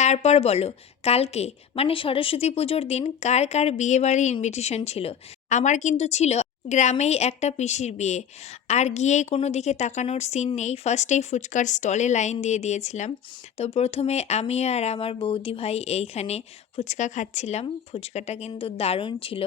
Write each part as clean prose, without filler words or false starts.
তারপর বলো, কালকে মানে সরস্বতী পুজোর দিন কার কার বিয়ে বাড়ির ইনভিটেশন ছিল? আমার কিন্তু ছিল গ্রামেই একটা পিসির বিয়ে। আর গিয়েই কোনো দিকে তাকানোর সিন নেই, ফার্স্টেই ফুচকার স্টলে লাইন দিয়ে দিয়েছিলাম। তো প্রথমে আমি আর আমার বৌদি ভাই এইখানে ফুচকা খাচ্ছিলাম। ফুচকাটা কিন্তু দারুণ ছিল।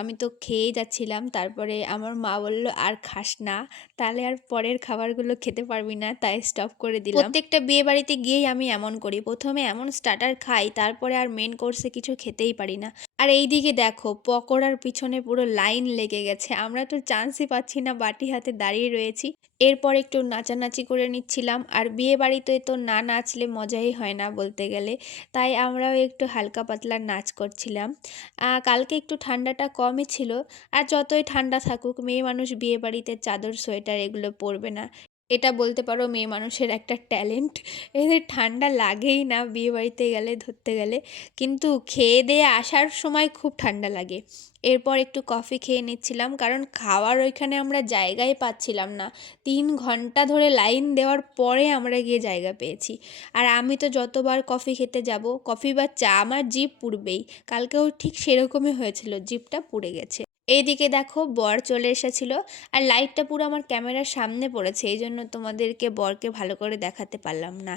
আমি তো খেয়েই যাচ্ছিলাম, তারপরে আমার মা বলল আর খাস না, তাহলে আর পরের খাবারগুলো খেতে পারবি না, তাই স্টপ করে দিলাম। প্রত্যেকটা বিয়ে বাড়িতে গিয়েই আমি এমন করি, প্রথমে এমন স্টার্টার খাই, তারপরে আর মেন কোর্সে কিছু খেতেই পারি না। আর এইদিকে দেখো পকোড়ার পিছনে পুরো লাইন লেগে গেছে, আমরা তো চান্সই পাচ্ছি না, বাটি হাতে দাঁড়িয়ে রয়েছি। এরপর একটু নাচানাচি করে নিচ্ছিলাম, আর বিয়ে বাড়িতে তো না নাচলে মজাই হয় না বলতে গেলে, তাই আমরাও একটু হালকা পাতলা নাচ করছিলাম। কালকে একটু ঠান্ডাটা কমই ছিল। আর যতই ঠান্ডা থাকুক, মেয়ে মানুষ বিয়ে বাড়িতে চাদর সোয়েটার এগুলো পরবে না, এটা বলতে পারো মেয়ে মানুষের একটা ট্যালেন্ট। এদের ঠান্ডা লাগেই না বিয়ে বাড়িতে গেলে, ধরতে গেলে। কিন্তু খেয়ে দেয়ে আসার সময় খুব ঠান্ডা লাগে। এরপর একটু কফি খেয়ে নিচ্ছিলাম, কারণ খাওয়ার ওইখানে আমরা জায়গাই পাচ্ছিলাম না। 3 ঘন্টা ধরে লাইন দেওয়ার পরে আমরা গিয়ে জায়গা পেয়েছি। আর আমি তো যতবার কফি খেতে যাব, কফি বা চা, আমার জিভ পুড়বেই। কালকেও ঠিক সেরকমই হয়েছিল, জিভটা পুড়ে গেছে। এইদিকে দেখো বর চলে এসেছিল, আর লাইটটা পুরো আমার ক্যামেরার সামনে পড়েছে, এই জন্য তোমাদেরকে বরকে ভালো করে দেখাতে পারলাম না।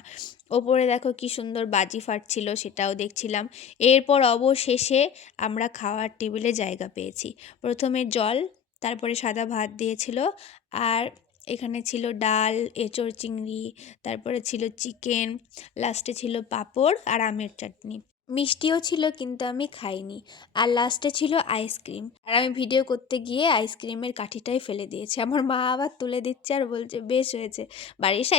ওপরে দেখো কি সুন্দর বাজি ফাটছিল, সেটাও দেখছিলাম। এরপর অবশেষে আমরা খাওয়ার টেবিলে জায়গা পেয়েছি। প্রথমে জল, তারপরে সাদা ভাত দিয়েছিল, আর এখানে ছিল ডাল, এঁচোড় চিংড়ি, তারপরে ছিল চিকেন, লাস্টে ছিল পাঁপড় আর আমের চাটনি। মিষ্টিও ছিল কিন্তু আমি খাইনি। আর লাস্টে ছিল আইসক্রিম, আর আমি ভিডিও করতে গিয়ে আইসক্রিমের কাঠিটাই ফেলে দিয়েছি। আমার মা আবার তুলে দিচ্ছে আর বলছে বেশ হয়েছে, বাড়ির এসে